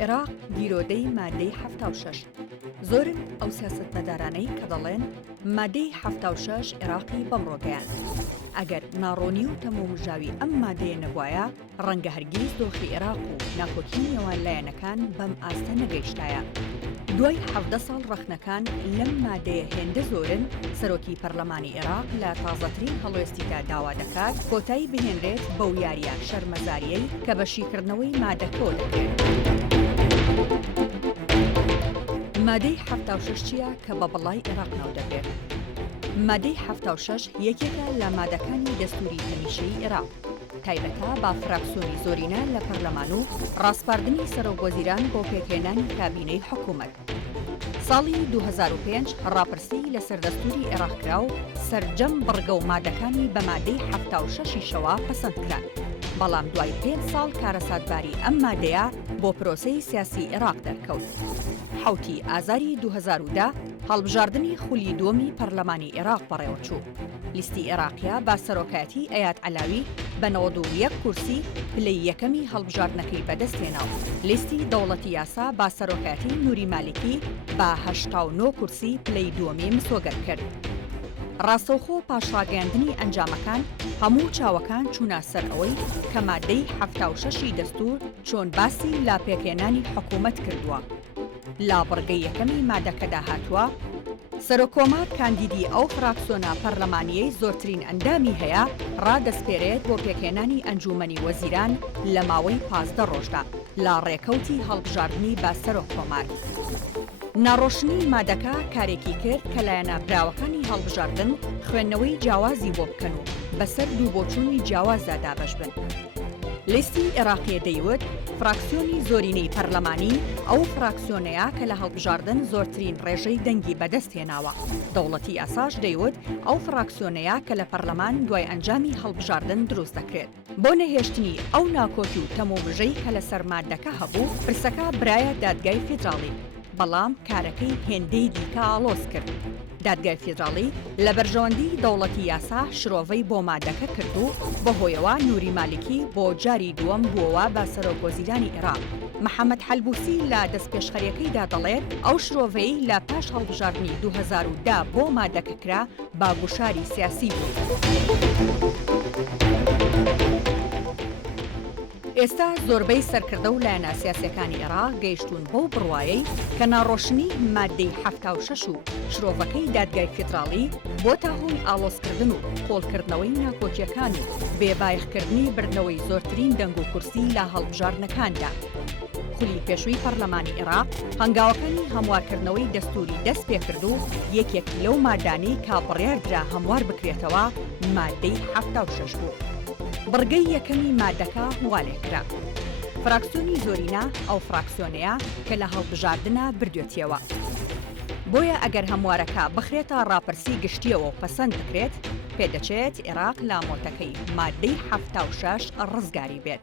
عێراق گیرۆدەی مادەی 76 زۆرن ئەو سیاسەتمەدارانەی کە دەڵێن مادەی 76 عێراقی بەمڕۆگەیان. ئەگەر ناڕۆنی و تەمومژاوی ئەم مادەیە نەبوایە ڕەنگە هەرگیز دۆخی عێراق و ناکۆکی نێوان لایەنەکان بەم ئاستە نەگەیشتایە. دوای 17 ساڵ ڕەخنەکان لەم مادەیە هێندە زۆرن سەرۆکی پەرلەمانی عێراق لە تازەترین هەڵوێستیدا داوا دەکات کۆتایی بهێنرێت بەو یاریە شەرمەزاریەی کە بەشیکردنەوەی مادەکەوە دەکرێت. مادەی 76 چییە کە بە بەڵای عێراق ناو دەبێت؟ مادەی 76 یەکێکە لە مادەکانی دەستوری هەمیشەیی عێراق، تایبەتە با فراکسیۆنی زۆرینە لە پەرلەمان و ڕاستپاردنی سەرۆکوەزیران بۆ پێکهێنانی کابینەی حکوومەت. ساڵی 2005 ڕاپرسی لەسەر دەستوری عێراق کرا و سەرجەم بڕگە و مادەکانی بە مادەی 76 شەوە پەسەند کران. بەڵام دوای 5 ساڵ کارەساتباری ئەم مادەیە بۆ پرۆسەی سیاسی عێراق دەرکەوت. 7 ئازاری 2010 هەڵبژاردننی خولی دووەمی پەرلەمانی عێراق بەڕێوەچوو. لیستی عێراقیە با سەرۆکایەتی ئەیاد عەلاوی بە 91 کورسی پلەی یەکەمی هەڵبژاردنەکەی بەدەستهێنا و لیستی دەوڵەتی یاسا با سەرۆکایەتی نووری مالیکی با 89 کورسی پلەی دووەمی مسۆگەر کرد. ڕاستەوخۆ پاشڕاگەیاندنی ئەنجامەکان هەموو چاوەکان چوونە سەر ئەوەی کە مادەی 76 دەستور چۆن باسی لاپێکهێنانی حکوومەت کردووە. لا بڕگەی یەکەمی مادەکەدا هاتووە سەرۆکۆمار کاندیدی ئەو فراکسیۆنە پەرلەمانیەی زۆرترین ئەندامی هەیە ڕادەسپێرێت بۆ پێکهێنانی ئەنجومەنی وەزیران لە ماوەی 15 ڕۆژدا لا ڕێکەوتی هەڵبژاردننی با سەرۆکۆمار. ناڕۆشنی مادەکە کارێکی کرد کە لایەنە براوەکانی هەڵبژاردن خوێندنەوەی جیاوازی بۆ بکەن و بەسەر دوو بۆچوونی جیاوازدا دابەش بن. لیستی عێراقیە دەیوت فراکسیۆنی زۆرینەی پەرلەمانی ئەو فراکسیۆنەیە کە لە هەڵبژاردن زۆرترین ڕێژەی دەنگی بەدەستهێناوە. دەوڵەتی ئاساش دەیوت ئەو فراکسیۆنەیە کە لە پەرلەمان دوای ئەنجامی هەڵبژاردن دروست دەکرێت. بۆ نەهێشتنی ئەو ناکۆکی و تەمومژەی کە لەسەر مادەکە هەبوو پرسەکە برایە دادگای فیدراڵی، بەڵام کارەکەی هێندەی دیکە ئاڵۆز کرد. دادگای فیدراڵی لە بەرژەوەندی دەوڵەتی یاسا شرۆڤەی بۆ مادەکە کرد و بەهۆیەوە نووری مالیکی بۆ جاری دووەم بووەوە بە سەرۆکوەزیرانی عێراق. محەممەد حەلبوسی لە دەستپێشخەریەکەیدا دەڵێت ئەو شرۆڤەی لە پاش هەڵبژاردننی 2010 بۆ مادەکە کرا با گوشاری سیاسی بوو. ئێستا زۆربەی سەرکردە و لایەنە سیاسیەکانی عێراق گەیشتون بەو بڕوایەی کە ناڕۆشنی مادەی 76 و شرۆڤەکەی دادگای فیدراڵی بۆتە هۆی ئاڵۆزکردن و قۆڵکردنەوەی ناکۆکیەکان و بێبایەخکردنی بردنەوەی زۆرترین دەنگ و کورسی لە هەڵبژاردنەکاندا. خولی پێشووی پەرلەمانی عێراق هەنگاوەکانی هەموارکردنەوەی دەستوری دەست پێکرد و یەکێک لەو مادانەی کا بڕیاردرا هەموار بکرێتەوە مادەی 76 بوو. بڕگەی یەکەمی مادەکە والێکرا. فراکسیۆنی زۆرینە ئەو فراکسیۆنەیە کە لە هەڵبژاردنە بردوێتیەوە. بۆیە ئەگەر هەموارەکە بخرێتە ڕاپرسی گشتیەوە و پەسەند بکرێت پێدەچێت عێراق لامۆتەکەی مادەی 76 ڕزگاری بێت.